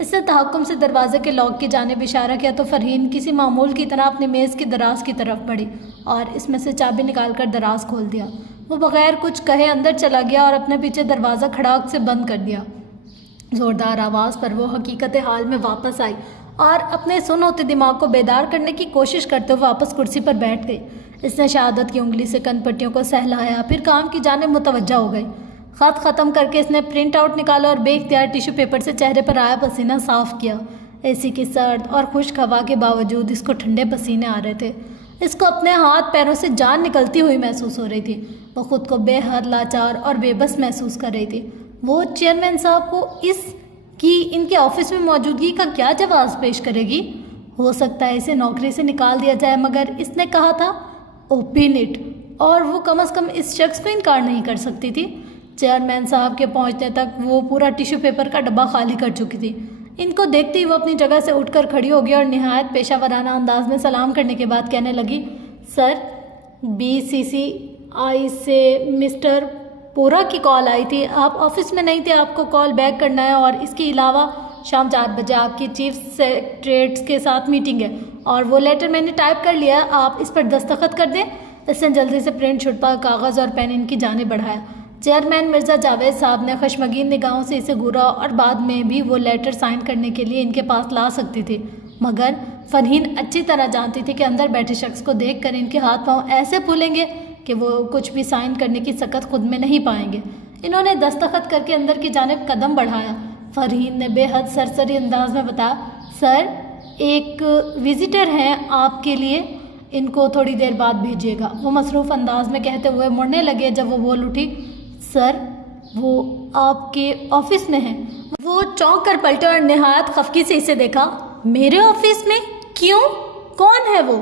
اس نے تحکم سے دروازے کے لاک کی جانب اشارہ کیا تو فرحین کسی معمول کی طرح اپنی میز کی دراز کی طرف بڑھی اور اس میں سے چابی نکال کر دراز کھول دیا۔ وہ بغیر کچھ کہے اندر چلا گیا اور اپنے پیچھے دروازہ کھڑاک سے بند کر دیا۔ زوردار آواز پر وہ حقیقت حال میں واپس آئی اور اپنے سن ہوتے دماغ کو بیدار کرنے کی کوشش کرتے ہوئے واپس کرسی پر بیٹھ گئی۔ اس نے شہادت کی انگلی سے کن پٹیوں کو سہلایا، پھر کام کی جانب متوجہ ہو گئی۔ خط ختم کر کے اس نے پرنٹ آؤٹ نکالا اور بے اختیار ٹیشو پیپر سے چہرے پر آیا پسینہ صاف کیا۔ اے سی کی سرد اور خشک ہوا کے باوجود اس کو ٹھنڈے پسینے آ رہے تھے۔ اس کو اپنے ہاتھ پیروں سے جان نکلتی ہوئی محسوس ہو رہی تھی۔ وہ خود کو بے حد لاچار اور بے بس محسوس کر رہی تھی۔ وہ چیئرمین صاحب کو ان کے آفس میں موجودگی کا کیا جواز پیش کرے گی؟ ہو سکتا ہے اسے نوکری سے نکال دیا جائے، مگر اس نے کہا تھا اوپن اٹ، اور وہ کم از کم اس شخص کو انکار نہیں کر سکتی تھی۔ چیئرمین صاحب کے پہنچنے تک وہ پورا ٹیشو پیپر کا ڈبہ خالی کر چکی تھی۔ ان کو دیکھتے ہی وہ اپنی جگہ سے اٹھ کر کھڑی ہو گئی اور نہایت پیشہ ورانہ انداز میں سلام کرنے کے بعد کہنے لگی، سر، BCCI سے مسٹر پورا کی کال آئی تھی۔ آپ آفس میں نہیں تھے، آپ کو کال بیک کرنا ہے، اور اس کے علاوہ شام 4 بجے آپ کی چیف سیکریٹریٹ کے ساتھ میٹنگ ہے، اور وہ لیٹر میں نے ٹائپ کر لیا ہے، آپ اس پر دستخط کر دیں۔ اس نے جلدی سے پرنٹ چھٹپا کاغذ اور پین ان کی جانب بڑھایا۔ چیئرمین مرزا جاوید صاحب نے خشمگین نگاہوں سے اسے گھورا اور بعد میں بھی وہ لیٹر سائن کرنے کے لیے ان کے پاس لا سکتی تھی، مگر فرحین اچھی طرح جانتی تھی کہ اندر بیٹھے شخص کو دیکھ کر ان کے ہاتھ پاؤں ایسے پھولیں گے کہ وہ کچھ بھی سائن کرنے کی سکت خود میں نہیں پائیں گے۔ انہوں نے دستخط کر کے اندر کی جانب قدم بڑھایا۔ فرحین نے بے حد سرسری انداز میں بتایا، سر، ایک وزٹر ہیں آپ کے لیے، ان کو تھوڑی دیر بعد بھیجیے گا۔ وہ مصروف انداز میں کہتے ہوئے مڑنے لگے۔ جب وہ بول اٹھی، سر، وہ آپ کے آفس میں ہیں۔ وہ چونک کر پلٹے اور نہایت خفگی سے اسے دیکھا۔ میرے آفس میں؟ کیوں؟ کون ہے وہ؟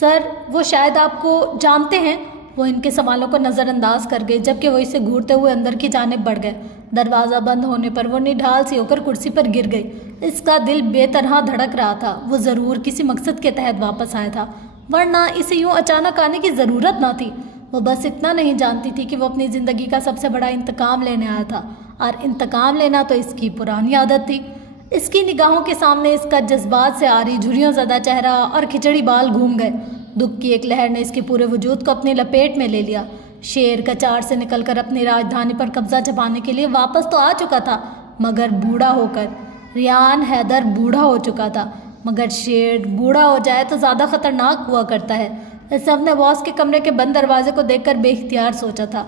سر، وہ شاید آپ کو جانتے ہیں۔ وہ ان کے سوالوں کو نظر انداز کر گئی، جبکہ وہ اسے گھورتے ہوئے اندر کی جانب بڑھ گئے۔ دروازہ بند ہونے پر وہ نڈھال سی ہو کر کرسی پر گر گئی۔ اس کا دل بے طرح دھڑک رہا تھا۔ وہ ضرور کسی مقصد کے تحت واپس آیا تھا، ورنہ اسے یوں اچانک آنے کی ضرورت نہ تھی۔ وہ بس اتنا نہیں جانتی تھی کہ وہ اپنی زندگی کا سب سے بڑا انتقام لینے آیا تھا، اور انتقام لینا تو اس کی پرانی عادت تھی۔ اس کی نگاہوں کے سامنے اس کا جذبات سے آری جھریوں زدہ چہرہ اور کھچڑی بال گھوم گئے۔ دکھ کی ایک لہر نے اس کے پورے وجود کو اپنی لپیٹ میں لے لیا۔ شیر کچار سے نکل کر اپنی راجدھانی پر قبضہ جمانے کے لیے واپس تو آ چکا تھا، مگر بوڑھا ہو کر۔ ریان حیدر بوڑھا ہو چکا تھا، مگر شیر بوڑھا ہو جائے تو زیادہ خطرناک ہوا کرتا ہے۔ اس نے اپنے باس کے کمرے کے بند دروازے کو دیکھ کر بے اختیار سوچا تھا،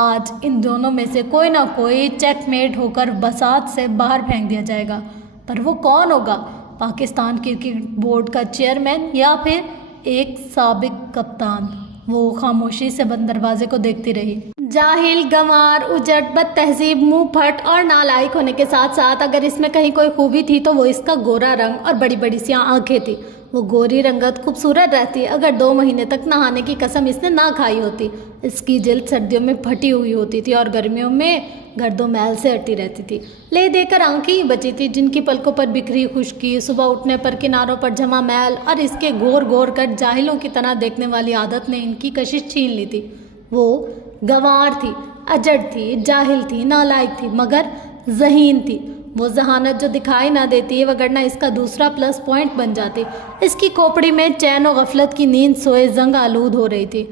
آج ان دونوں میں سے کوئی نہ کوئی چیک میٹ ہو کر بساط سے باہر پھینک دیا جائے گا۔ پر وہ کون ہوگا؟ پاکستان کرکٹ بورڈ کا چیئرمین یا پھر ایک سابق کپتان؟ وہ خاموشی سے بند دروازے کو دیکھتی رہی۔ جاہل، گنوار، اجٹ، بد تہذیب، منہ پھٹ اور نالائق ہونے کے ساتھ ساتھ اگر اس میں کہیں کوئی خوبی تھی تو وہ اس کا گورا رنگ اور بڑی بڑی سی آنکھیں تھی۔ وہ گوری رنگت خوبصورت رہتی اگر 2 مہینے تک نہانے کی قسم اس نے نہ کھائی ہوتی۔ اس کی جلد سردیوں میں پھٹی ہوئی ہوتی تھی اور گرمیوں میں گرد و میل سے ہٹی رہتی تھی۔ لے دے کر آنکھیں ہی بچی تھی جن کی پلکوں پر بکھری خشکی، صبح اٹھنے پر کناروں پر جمع میل اور اس کے گور گور کر جاہلوں کی طرح دیکھنے والی عادت نے ان کی کشش چھین لی تھی۔ وہ گنوار تھی، اجڑ تھی، جاہل تھی، نالائق تھی، مگر ذہین تھی۔ وہ ذہانت جو دکھائی نہ دیتی وگرنہ اس کا دوسرا پلس پوائنٹ بن جاتی۔ اس کی کھوپڑی میں چین و غفلت کی نیند سوئے زنگ آلود ہو رہی تھی۔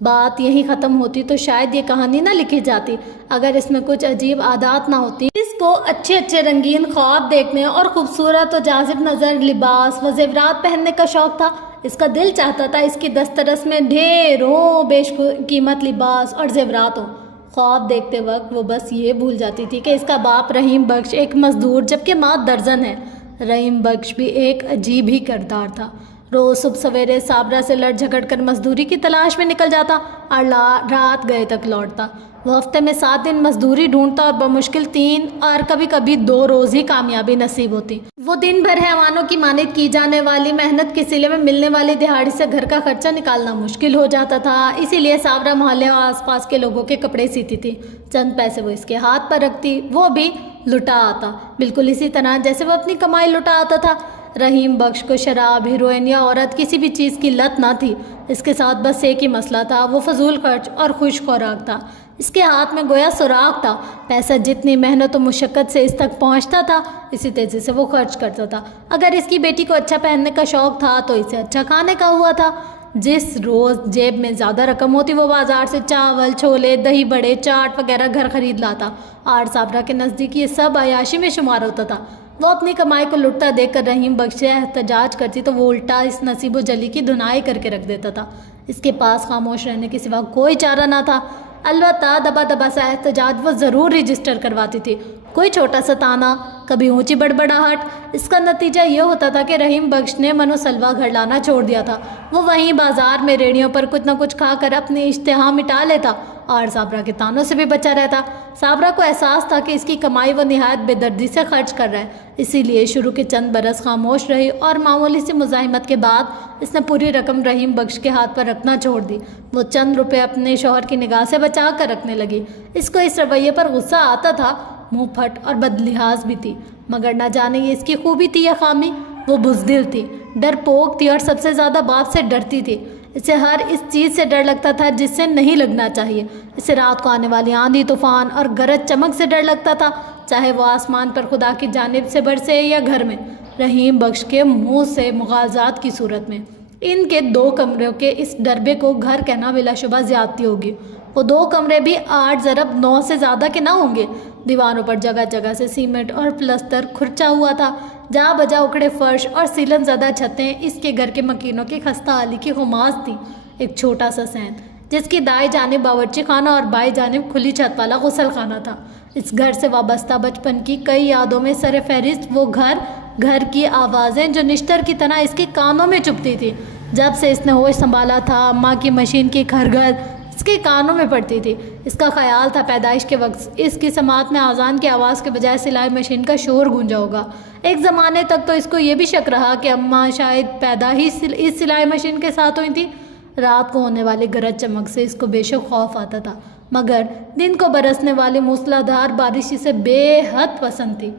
بات یہی ختم ہوتی تو شاید یہ کہانی نہ لکھی جاتی اگر اس میں کچھ عجیب عادات نہ ہوتی۔ اس کو اچھے اچھے رنگین خواب دیکھنے اور خوبصورت و جاذب نظر لباس و زیورات پہننے کا شوق تھا۔ اس کا دل چاہتا تھا اس کی دسترس میں ڈھیروں بیش قیمت لباس اور زیورات ہوں۔ خواب دیکھتے وقت وہ بس یہ بھول جاتی تھی کہ اس کا باپ رحیم بخش ایک مزدور جبکہ ماں درزن ہے۔ رحیم بخش بھی ایک عجیب ہی کردار تھا۔ روز صبح سویرے صابرہ سے لڑ جھگڑ کر مزدوری کی تلاش میں نکل جاتا اور رات گئے تک لوٹتا۔ وہ ہفتے میں 7 دن مزدوری ڈھونڈتا اور بمشکل 3 اور کبھی کبھی 2 روز ہی کامیابی نصیب ہوتی۔ وہ دن بھر حیوانوں کی مانند کی جانے والی محنت کے صلے میں ملنے والی دہاڑی سے گھر کا خرچہ نکالنا مشکل ہو جاتا تھا، اسی لیے صابرہ محلے اور آس پاس کے لوگوں کے کپڑے سیتی تھی۔ چند پیسے وہ اس کے ہاتھ پر رکھتی، وہ بھی لٹا آتا، بالکل اسی طرح جیسے وہ اپنی کمائی لٹا آتا تھا۔ رحیم بخش کو شراب، ہیروئن یا عورت کسی بھی چیز کی لت نہ تھی۔ اس کے ساتھ بس ایک ہی مسئلہ تھا، وہ فضول خرچ اور خوش خوراک تھا۔ اس کے ہاتھ میں گویا سراغ تھا. پیسہ جتنی محنت و مشقت سے اس تک پہنچتا تھا اسی تیزی سے وہ خرچ کرتا تھا. اگر اس کی بیٹی کو اچھا پہننے کا شوق تھا تو اسے اچھا کھانے کا ہوا تھا. جس روز جیب میں زیادہ رقم ہوتی وہ بازار سے چاول، چھولے، دہی بڑے، چاٹ وغیرہ گھر خرید لاتا اور صابرہ کے نزدیک یہ سب عیاشی میں شمار ہوتا تھا. وہ اپنی کمائی کو لٹتا دیکھ کر رحیم بخش سے احتجاج کرتی تو وہ الٹا اس نصیب و جلی کی دھنائی کر کے رکھ دیتا تھا. اس کے پاس خاموش رہنے کے سوا کوئی چارہ نہ تھا. البتہ دبا دبا سا احتجاج وہ ضرور رجسٹر کرواتی تھی. کوئی چھوٹا سا تانا، کبھی اونچی بڑبڑاہٹ. اس کا نتیجہ یہ ہوتا تھا کہ رحیم بخش نے منو سلوا گھر لانا چھوڑ دیا تھا. وہ وہیں بازار میں ریڑھیوں پر کچھ نہ کچھ کھا کر اپنی اشتہا مٹا لیتا اور صابرہ کے تانوں سے بھی بچا رہتا. صابرہ کو احساس تھا کہ اس کی کمائی وہ نہایت بے دردی سے خرچ کر رہا ہے. اسی لیے شروع کے چند برس خاموش رہی اور معمولی سی مزاحمت کے بعد اس نے پوری رقم رحیم بخش کے ہاتھ پر رکھنا چھوڑ دی. وہ چند روپے اپنے شوہر کی نگاہ سے بچا کر رکھنے لگی. اس کو اس رویے پر غصہ آتا تھا. منہ پھٹ اور بد لحاظ بھی تھی، مگر نہ جانے یہ اس کی خوبی تھی یا خامی. وہ بزدل تھی، ڈرپوک تھی اور سب سے زیادہ باپ سے ڈرتی تھی. اسے ہر اس چیز سے ڈر لگتا تھا جس سے نہیں لگنا چاہیے. اسے رات کو آنے والی آندھی طوفان اور گرج چمک سے ڈر لگتا تھا، چاہے وہ آسمان پر خدا کی جانب سے برسے یا گھر میں رحیم بخش کے منہ سے مغازات کی صورت میں. ان کے 2 کمروں کے اس ڈربے کو گھر کہنا بلا شبہ زیادتی ہوگی. وہ 2 کمرے بھی 8 ضرب 9 سے زیادہ کے نہ ہوں گے. دیواروں پر جگہ جگہ سے سیمنٹ اور پلستر کھرچا ہوا تھا. جا بجا اکڑے فرش اور سیلن زدہ چھتیں اس کے گھر کے مکینوں کی خستہ حالی کی خماس تھیں. ایک چھوٹا سا صحن جس کی دائیں جانب باورچی خانہ اور بائیں جانب کھلی چھت والا غسل خانہ تھا. اس گھر سے وابستہ بچپن کی کئی یادوں میں سر فہرست وہ گھر کی آوازیں جو نشتر کی طرح اس کے کانوں میں چبھتی تھی. جب سے اس نے ہوش سنبھالا تھا ماں کی مشین کی کھرگھر اس کے کانوں میں پڑتی تھی. اس کا خیال تھا پیدائش کے وقت اس کی سماعت میں آذان کی آواز کے بجائے سلائی مشین کا شور گونجا ہوگا. ایک زمانے تک تو اس کو یہ بھی شک رہا کہ اماں شاید پیدا ہی اس سلائی مشین کے ساتھ ہوئی تھی. رات کو ہونے والی گرج چمک سے اس کو بے شک خوف آتا تھا، مگر دن کو برسنے والی موسلادھار بارش اسے بے حد پسند تھی.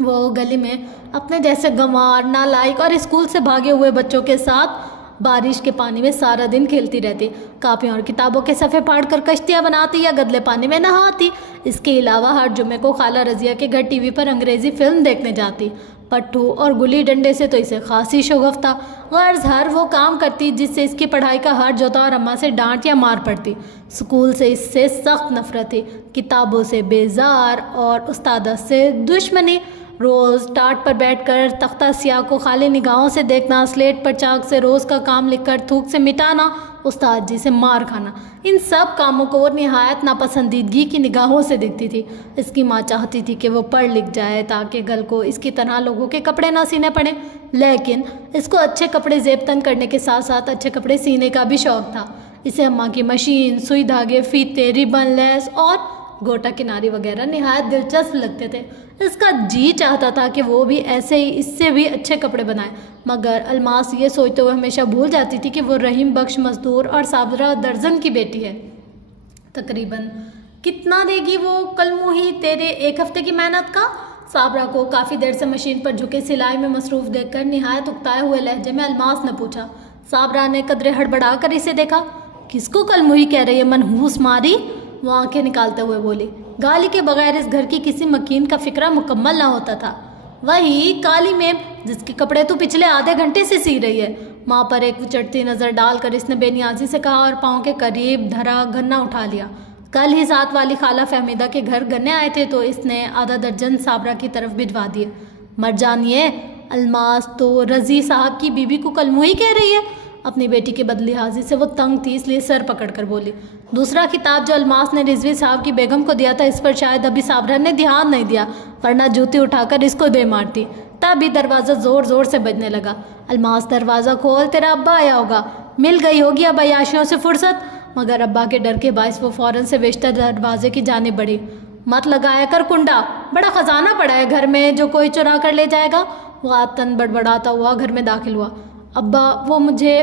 وہ گلی میں اپنے جیسے گنوار، نالائق اور اسکول سے بھاگے ہوئے بچوں کے ساتھ بارش کے پانی میں سارا دن کھیلتی رہتی. کاپیوں اور کتابوں کے صفحے پھاڑ کر کشتیاں بناتی یا گدلے پانی میں نہاتی. اس کے علاوہ ہر جمعے کو خالہ رضیہ کے گھر ٹی وی پر انگریزی فلم دیکھنے جاتی. پٹھو اور گلی ڈنڈے سے تو اسے خاصی شغف تھا. غرض ہر وہ کام کرتی جس سے اس کی پڑھائی کا حرج ہوتا اور اماں سے ڈانٹ یا مار پڑتی. اسکول سے اس سے سخت نفرت تھی، کتابوں سے بیزار اور استادہ سے دشمنی. روز ٹاٹ پر بیٹھ کر تختہ سیاہ کو خالی نگاہوں سے دیکھنا، سلیٹ پر چاک سے روز کا کام لکھ کر تھوک سے مٹانا، استاد جی سے مار کھانا، ان سب کاموں کو وہ نہایت ناپسندیدگی کی نگاہوں سے دیکھتی تھی. اس کی ماں چاہتی تھی کہ وہ پڑھ لکھ جائے تاکہ گل کو اس کی طرح لوگوں کے کپڑے نہ سینے پڑیں، لیکن اس کو اچھے کپڑے زیب تن کرنے کے ساتھ ساتھ اچھے کپڑے سینے کا بھی شوق تھا. اسے اماں کی مشین، سوئی دھاگے، فیتے، ربن، لیس اور گوٹا کناری وغیرہ نہایت دلچسپ لگتے تھے. اس کا جی چاہتا تھا کہ وہ بھی ایسے ہی اس سے بھی اچھے کپڑے بنائے، مگر الماس یہ سوچتے ہوئے ہمیشہ بھول جاتی تھی کہ وہ رحیم بخش مزدور اور صابرہ درزن کی بیٹی ہے. تقریباً کتنا دے گی وہ کل موہی تیرے 1 ہفتے کی محنت کا؟ صابرہ کو کافی دیر سے مشین پر جھکے سلائی میں مصروف دیکھ کر نہایت اکتائے ہوئے لہجے میں الماس نے پوچھا. صابرہ نے قدرے ہڑبڑا کر اسے دیکھا. کس کو کل موہی کہہ رہی ہے منحوس ماری؟ وہ آنکھیں نکالتے ہوئے بولی. گالی کے بغیر اس گھر کی کسی مکین کا فکرہ مکمل نہ ہوتا تھا. وہی کالی میم جس کے کپڑے تو پچھلے آدھے گھنٹے سے سی رہی ہے. ماں پر ایک چڑھتی نظر ڈال کر اس نے بے نیازی سے کہا اور پاؤں کے قریب دھرا گنا اٹھا لیا. کل ہی ساتھ والی خالہ فہمیدہ کے گھر گنے آئے تھے تو اس نے آدھا درجن صابرہ کی طرف بھجوا دیے. مر جانیے، الماس تو رضی صاحب کی بیوی کو کل موہی کہہ رہی ہے. اپنی بیٹی کی بدلحاظی سے وہ تنگ تھی، اس لیے سر پکڑ کر بولی. دوسرا خطاب جو الماس نے رضوی صاحب کی بیگم کو دیا تھا اس پر شاید ابھی صابرہ نے دھیان نہیں دیا، ورنہ جوتی اٹھا کر اس کو دے مارتی. تب ہی دروازہ زور زور سے بجنے لگا. الماس دروازہ کھول، تیرا ابا آیا ہوگا، مل گئی ہوگی اب عیاشیوں سے فرصت. مگر ابا کے ڈر کے باعث وہ فوراً سے بیشتر دروازے کی جانب بڑھی. مت لگایا کر کنڈا، بڑا خزانہ پڑا ہے گھر میں جو کوئی چرا کر لے جائے گا. وہ آتن بڑبڑاتا ہوا گھر میں داخل ہوا. ابا وہ مجھے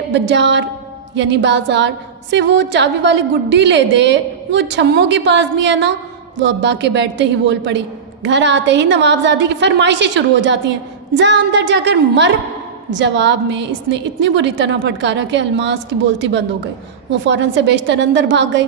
بازار سے وہ چابی والی گڈی لے دے، وہ چھموں کے پاس بھی ہے نا. وہ ابا کے بیٹھتے ہی بول پڑی. گھر آتے ہی نوابزادی کی فرمائشیں شروع ہو جاتی ہیں، جا اندر جا کر مر. جواب میں اس نے اتنی بری طرح پھٹکارا کہ الماس کی بولتی بند ہو گئی. وہ فوراً سے بیشتر اندر بھاگ گئی.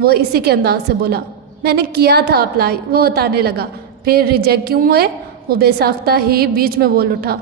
وہ اسی کے انداز سے بولا۔ میں نے کیا تھا اپلائی، وہ بتانے لگا۔ پھر ریجیکٹ کیوں ہوئے؟ وہ بے ساختہ ہی بیچ میں بول اٹھا۔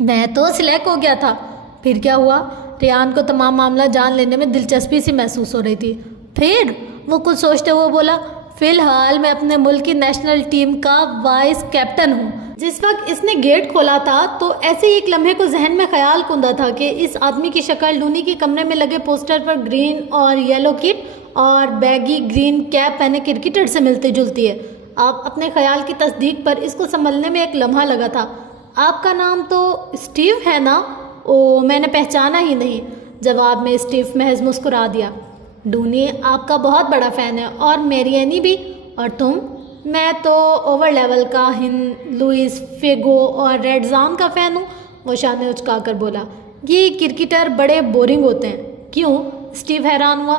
میں تو سلیکٹ ہو گیا تھا۔ پھر کیا ہوا؟ ریان کو تمام معاملہ جان لینے میں دلچسپی سی محسوس ہو رہی تھی۔ پھر وہ کچھ سوچتے ہوئے بولا، فی الحال میں اپنے ملک کی نیشنل ٹیم کا وائس کیپٹن ہوں۔ جس وقت اس نے گیٹ کھولا تھا تو ایسے ہی ایک لمحے کو ذہن میں خیال کندہ تھا کہ اس آدمی کی شکل ڈونی کے کمرے میں لگے پوسٹر پر گرین اور یلو کٹ اور بیگی گرین کیپ پہنے کرکٹر سے ملتی جلتی ہے۔ آپ اپنے خیال کی تصدیق پر اس کو سنبھلنے میں ایک لمحہ لگا تھا۔ آپ کا نام تو اسٹیو ہے نا؟ او، میں نے پہچانا ہی نہیں۔ جواب میں اسٹیو محض مسکرا دیا۔ ڈونی آپ کا بہت بڑا فین ہے، اور میری بھی۔ اور تم؟ میں تو اوور لیول کا لوئس فیگو اور ریڈ زان کا فین ہوں، وہ شانے اچکا کر بولا۔ یہ کرکٹر بڑے بورنگ ہوتے ہیں۔ کیوں؟ اسٹیو حیران ہوا۔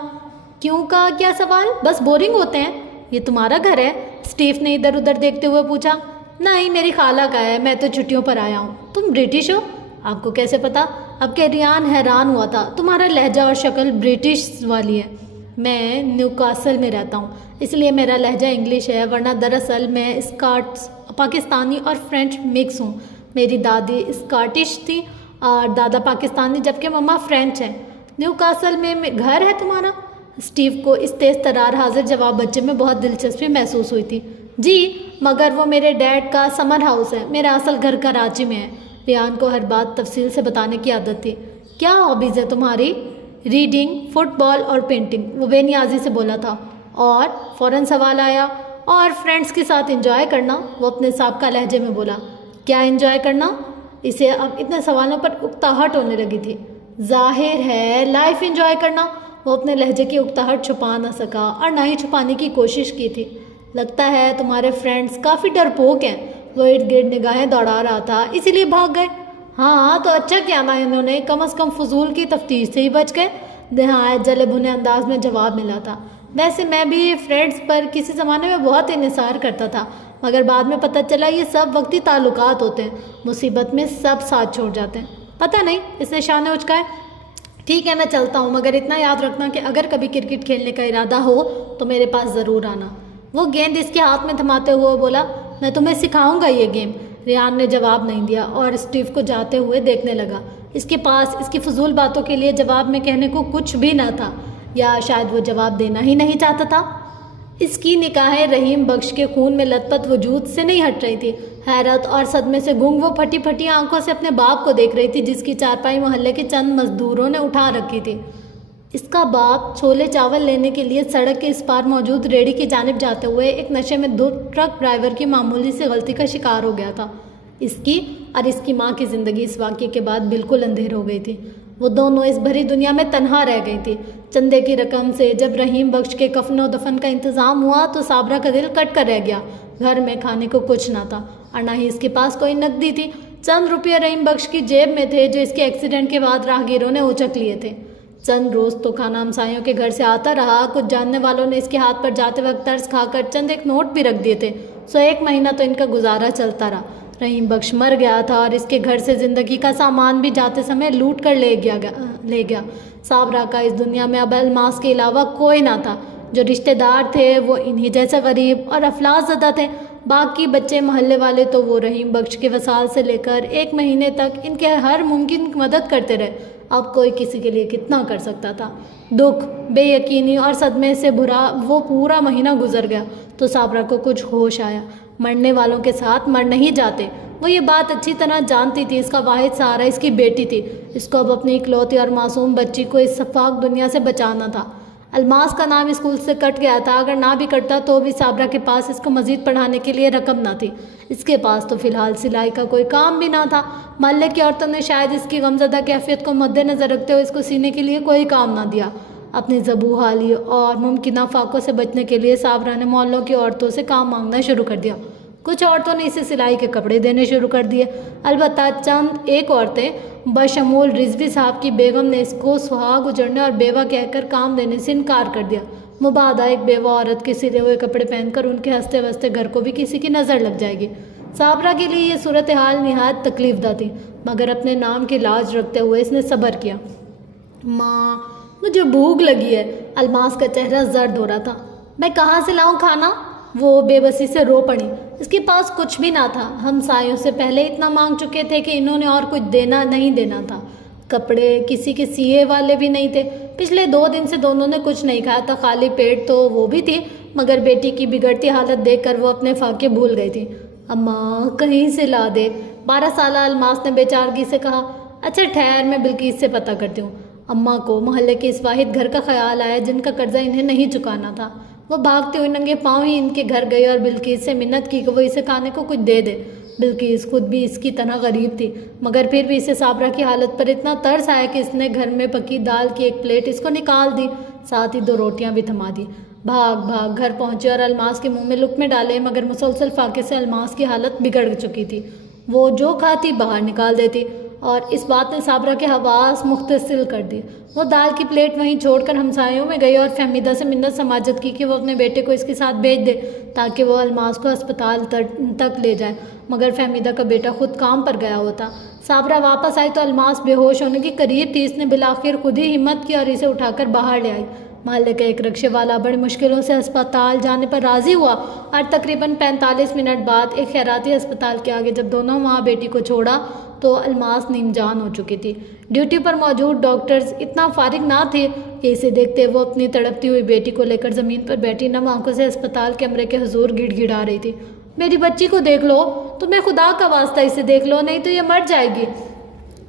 کیوں کا کیا سوال؟ بس بورنگ ہوتے ہیں۔ یہ تمہارا گھر ہے؟ اسٹیو نے ادھر ادھر دیکھتے ہوئے پوچھا۔ نہیں، میری خالہ کا ہے، میں تو چھٹیوں پر آیا ہوں۔ تم برٹش ہو؟ آپ کو کیسے پتا؟ اب کہ ریان حیران ہوا تھا۔ تمہارا لہجہ اور شکل برٹش والی ہے۔ میں نیو کاسل میں رہتا ہوں، اس لیے میرا لہجہ انگلش ہے، ورنہ دراصل میں اسکاٹس، پاکستانی اور فرینچ مکس ہوں۔ میری دادی اسکاٹش تھی اور دادا پاکستانی، جبکہ مما فرینچ ہیں۔ نیو کاسل میں گھر ہے تمہارا؟ اسٹیو کو اس تیز ترار حاضر جواب بچے میں بہت دلچسپی محسوس ہوئی تھی۔ جی، مگر وہ میرے ڈیڈ کا سمر ہاؤس ہے۔ میرا اصل گھر کراچی میں ہے۔ ریان کو ہر بات تفصیل سے بتانے کی عادت تھی۔ کیا ہابیز ہے تمہاری؟ ریڈنگ، فٹ بال اور پینٹنگ، وہ بے نیازی سے بولا تھا۔ اور فوراً سوال آیا، اور فرینڈس کے ساتھ انجوائے کرنا، وہ اپنے سابقہ لہجے میں بولا۔ کیا انجوائے کرنا؟ اسے اب اتنے سوالوں پر اکتاہٹ ہونے لگی تھی۔ ظاہر ہے لائف انجوائے کرنا۔ وہ اپنے لہجے کی اکتاہٹ چھپا نہ سکا اور نہ ہی چھپانے کی کوشش کی تھی۔ لگتا ہے تمہارے فرینڈس کافی ڈرپوک ہیں۔ وہ ارد گرد نگاہیں دوڑا رہا تھا، اسی لیے بھاگ گئے۔ ہاں تو اچھا کیا نا انہوں نے، کم از کم فضول کی تفتیش سے ہی بچ گئے۔ نہایت جلے بھنے انداز میں جواب ملا تھا۔ ویسے میں بھی فرینڈس پر کسی زمانے میں بہت انحصار کرتا تھا، مگر بعد میں پتہ چلا یہ سب وقتی تعلقات ہوتے ہیں، مصیبت میں سب ساتھ چھوڑ جاتے ہیں۔ پتہ نہیں، اس نے شانے اچکائے۔ ٹھیک ہے، میں چلتا ہوں، مگر اتنا یاد رکھنا کہ اگر کبھی کرکٹ کھیلنے کا ارادہ ہو تو میرے پاس ضرور آنا۔ وہ گیند اس کے ہاتھ میں تھماتے ہوئے بولا، میں تمہیں سکھاؤں گا یہ گیم۔ ریان نے جواب نہیں دیا اور اسٹیو کو جاتے ہوئے دیکھنے لگا۔ اس کے پاس اس کی فضول باتوں کے لیے جواب میں کہنے کو کچھ بھی نہ تھا، یا شاید وہ جواب دینا ہی نہیں چاہتا تھا۔ اس کی نگاہیں رحیم بخش کے خون میں لت پت وجود سے نہیں ہٹ رہی تھی۔ حیرت اور صدمے سے گنگ وہ پھٹی پھٹی آنکھوں سے اپنے باپ کو دیکھ رہی تھی، جس کی چارپائی محلے کے چند مزدوروں نے اٹھا رکھی تھی۔ اس کا باپ چھولے چاول لینے کے لیے سڑک کے اس پار موجود ریڑھی کی جانب جاتے ہوئے ایک نشے میں دو ٹرک ڈرائیور کی معمولی سی غلطی کا شکار ہو گیا تھا۔ اس کی اور اس کی ماں کی زندگی اس واقعے کے بعد بالکل اندھیر ہو گئی تھی۔ وہ دونوں اس بھری دنیا میں تنہا رہ گئی تھی۔ چندے کی رقم سے جب رحیم بخش کے کفن و دفن کا انتظام ہوا تو صابرہ کا دل کٹ کر رہ گیا۔ گھر میں کھانے کو کچھ نہ تھا اور نہ ہی اس کے پاس کوئی نقدی تھی۔ چند روپیہ رحیم بخش کی جیب میں تھے جو اس کے ایکسیڈنٹ کے بعد راہگیروں نے اچک لیے تھے۔ چند روز تو کھانا ہمسایوں کے گھر سے آتا رہا۔ کچھ جاننے والوں نے اس کے ہاتھ پر جاتے وقت ترس کھا کر چند ایک نوٹ بھی رکھ دیے تھے، سو ایک مہینہ تو ان کا گزارا چلتا رہا۔ رحیم بخش مر گیا تھا اور اس کے گھر سے زندگی کا سامان بھی جاتے سمے لوٹ کر لے گیا۔ صابرہ کا اس دنیا میں اب الماس کے علاوہ کوئی نہ تھا۔ جو رشتہ دار تھے وہ انہی جیسے غریب اور افلاس زدہ تھے۔ باقی بچے محلے والے تو وہ رحیم بخش کے وصال سے لے کر ایک مہینے تک ان کے ہر ممکن مدد کرتے رہے۔ اب کوئی کسی کے لیے کتنا کر سکتا تھا؟ دکھ، بے یقینی اور صدمے سے بھرا وہ پورا مہینہ گزر گیا تو صابرہ کو کچھ ہوش آیا۔ مرنے والوں کے ساتھ مر نہیں جاتے، وہ یہ بات اچھی طرح جانتی تھی۔ اس کا واحد سہارا اس کی بیٹی تھی۔ اس کو اب اپنی اکلوتی اور معصوم بچی کو اس شفاق دنیا سے بچانا تھا۔ الماس کا نام اسکول سے کٹ گیا تھا، اگر نہ بھی کٹتا تو بھی صابرہ کے پاس اس کو مزید پڑھانے کے لیے رقم نہ تھی۔ اس کے پاس تو فی الحال سلائی کا کوئی کام بھی نہ تھا۔ محلے کی عورتوں نے شاید اس کی غمزدہ کیفیت کو مد نظر رکھتے ہوئے اس کو سینے کے لیے کوئی کام نہ دیا۔ اپنی ذبح حالی اور ممکنہ فاقوں سے بچنے کے لیے صابرہ نے محلوں کی عورتوں سے کام مانگنا شروع کر دیا۔ کچھ عورتوں نے اسے سلائی کے کپڑے دینے شروع کر دیے، البتہ چند ایک عورتیں بشمول رضوی صاحب کی بیگم نے اس کو سہاگ اجڑنے اور بیوہ کہہ کر کام دینے سے انکار کر دیا۔ مبادا ایک بیوہ عورت کے سلے ہوئے کپڑے پہن کر ان کے ہنستے وستے گھر کو بھی کسی کی نظر لگ جائے گی۔ صابرہ کے لیے یہ صورتحال نہایت تکلیف دہ تھی، مگر اپنے نام کی لاج رکھتے ہوئے اس نے صبر کیا۔ ماں، مجھے بھوک لگی ہے۔ الماس کا چہرہ زرد ہو رہا تھا۔ میں کہاں سے لاؤں کھانا؟ وہ بے بسی سے رو پڑی۔ اس کے پاس کچھ بھی نہ تھا۔ ہم سایوں سے پہلے اتنا مانگ چکے تھے کہ انہوں نے اور کچھ دینا نہیں دینا تھا۔ کپڑے کسی کے سیے والے بھی نہیں تھے۔ پچھلے 2 دن سے دونوں نے کچھ نہیں کھایا تھا، خالی پیٹ تو وہ بھی تھی، مگر بیٹی کی بگڑتی حالت دیکھ کر وہ اپنے فاقے بھول گئی تھی۔ اماں کہیں سے لا دے، 12 سالہ الماس نے بے چارگی سے کہا۔ اچھا ٹھہر، میں بلقیس سے پتہ کرتی ہوں۔ اماں کو محلے کے اس واحد گھر کا خیال آیا جن کا قرضہ انہیں نہیں چکانا تھا۔ وہ بھاگتے ہوئے ننگے پاؤں ہی ان کے گھر گئی اور بلقیس سے منت کی کہ وہ اسے کھانے کو کچھ دے دے۔ بلقیس خود بھی اس کی طرح غریب تھی، مگر پھر بھی اسے صابرہ کی حالت پر اتنا ترس آیا کہ اس نے گھر میں پکی دال کی ایک پلیٹ اس کو نکال دی، ساتھ ہی 2 روٹیاں بھی تھما دی۔ بھاگ گھر پہنچے اور الماس کے منہ میں لقمے ڈالے، مگر مسلسل فاقے سے الماس کی حالت بگڑ چکی تھی۔ وہ جو کھاتی باہر نکال دیتی اور اس بات نے صابرہ کے حواس مختصل کر دی۔ وہ دال کی پلیٹ وہیں چھوڑ کر ہمسایوں میں گئی اور فہمیدہ سے منت سماجت کی کہ وہ اپنے بیٹے کو اس کے ساتھ بھیج دے تاکہ وہ الماس کو ہسپتال تک لے جائے، مگر فہمیدہ کا بیٹا خود کام پر گیا ہوتا۔ صابرہ واپس آئی تو الماس بے ہوش ہونے کے قریب تھی۔ اس نے بالآخر خود ہی ہمت کی اور اسے اٹھا کر باہر لے آئی۔ محلے کا ایک رکشے والا بڑی مشکلوں سے ہسپتال جانے پر راضی ہوا اور تقریباً 45 منٹ بعد ایک خیراتی ہسپتال کے آگے جب دونوں ماں بیٹی کو چھوڑا تو الماس نیم جان ہو چکی تھی۔ ڈیوٹی پر موجود ڈاکٹرز اتنا فارغ نہ تھے کہ اسے دیکھتے وہ اپنی تڑپتی ہوئی بیٹی کو لے کر زمین پر بیٹھی نم آنکھوں سے ہسپتال کمرے کے حضور گڑ گڑا رہی تھی۔ میری بچی کو دیکھ لو، تمہیں خدا کا واسطہ اسے دیکھ لو، نہیں تو یہ مر جائے گی،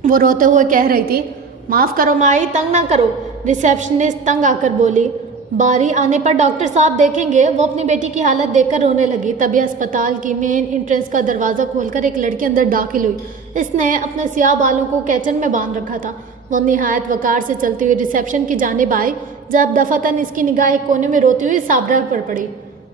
وہ روتے ہوئے کہہ رہی تھی۔ معاف کرو مائی، تنگ نہ کرو، ریسیپشنسٹ تنگ آ کر بولی۔ باری آنے پر ڈاکٹر صاحب دیکھیں گے۔ وہ اپنی بیٹی کی حالت دیکھ کر رونے لگی۔ تبھی ہسپتال کی مین انٹرنس کا دروازہ کھول کر ایک لڑکی اندر داخل ہوئی۔ اس نے اپنے سیاہ بالوں کو کیچن میں باندھ رکھا تھا۔ وہ نہایت وقار سے چلتی ہوئی ریسیپشن کی جانب آئی۔ جب دفعتاً اس کی نگاہ ایک کونے میں روتی ہوئی صابرہ پر پڑی۔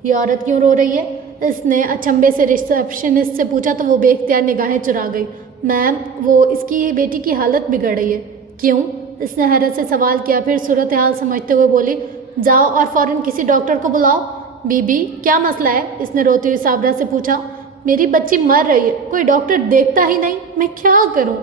یہ عورت کیوں رو رہی ہے؟ اس نے اچنبھے سے ریسیپشنسٹ سے پوچھا تو وہ بے اختیار نگاہیں چرا گئی۔ میم، وہ اس کی بیٹی کی حالت بگڑ رہی ہے۔ کیوں؟ اس نے حیرت سے سوال کیا، پھر صورتحال سمجھتے ہوئے بولی، جاؤ اور فوراً کسی ڈاکٹر کو بلاؤ۔ بی بی کیا مسئلہ ہے؟ اس نے روتی ہوئی صابرہ سے پوچھا۔ میری بچی مر رہی ہے، کوئی ڈاکٹر دیکھتا ہی نہیں، میں کیا کروں؟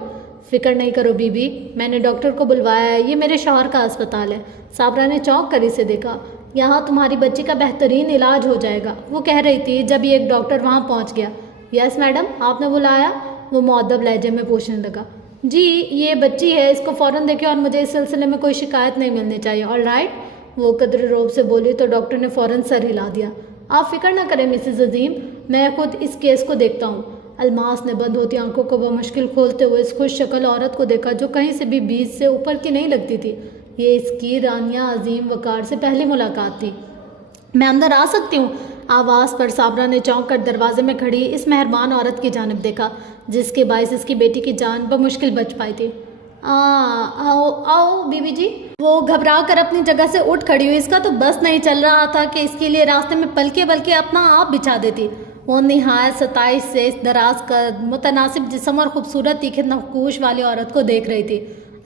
فکر نہیں کرو بی بی، میں نے ڈاکٹر کو بلوایا ہے، یہ میرے شوہر کا اسپتال ہے۔ صابرہ نے چونک کر اسے دیکھا۔ یہاں تمہاری بچی کا بہترین علاج ہو جائے گا، وہ کہہ رہی تھی جب ایک ڈاکٹر وہاں پہنچ گیا۔ یس میڈم، آپ نے بلایا؟ وہ مؤدب لہجے میں پوچھنے لگا۔ جی، یہ بچی ہے، اس کو فوراً دیکھیں اور مجھے اس سلسلے میں کوئی شکایت نہیں ملنی چاہیے، آل رائٹ؟ وہ قدر روب سے بولی تو ڈاکٹر نے فوراً سر ہلا دیا۔ آپ فکر نہ کریں مسز عظیم، میں خود اس کیس کو دیکھتا ہوں۔ الماس نے بند ہوتی آنکھوں کو بمشکل کھولتے ہوئے اس خوش شکل عورت کو دیکھا جو کہیں سے بھی 20 سے اوپر کی نہیں لگتی تھی۔ یہ اس کی رانیہ عظیم وقار سے پہلی ملاقات تھی۔ میں اندر آ سکتی ہوں؟ آواز پر صابرہ نے چونک کر دروازے میں کھڑی اس مہربان عورت کی جانب دیکھا جس کے باعث اس کی بیٹی کی جان بمشکل بچ پائی تھی۔ آؤ آؤ بی بی جی۔ وہ گھبرا کر اپنی جگہ سے اٹھ کھڑی ہوئی۔ اس کا تو بس نہیں چل رہا تھا کہ اس کے لیے راستے میں پلکے بلکہ اپنا آپ بچھا دیتی۔ وہ نہایت ستائش سے اس دراز قد، متناسب جسم اور خوبصورت تیکھے نقوش والی عورت کو دیکھ رہی تھی۔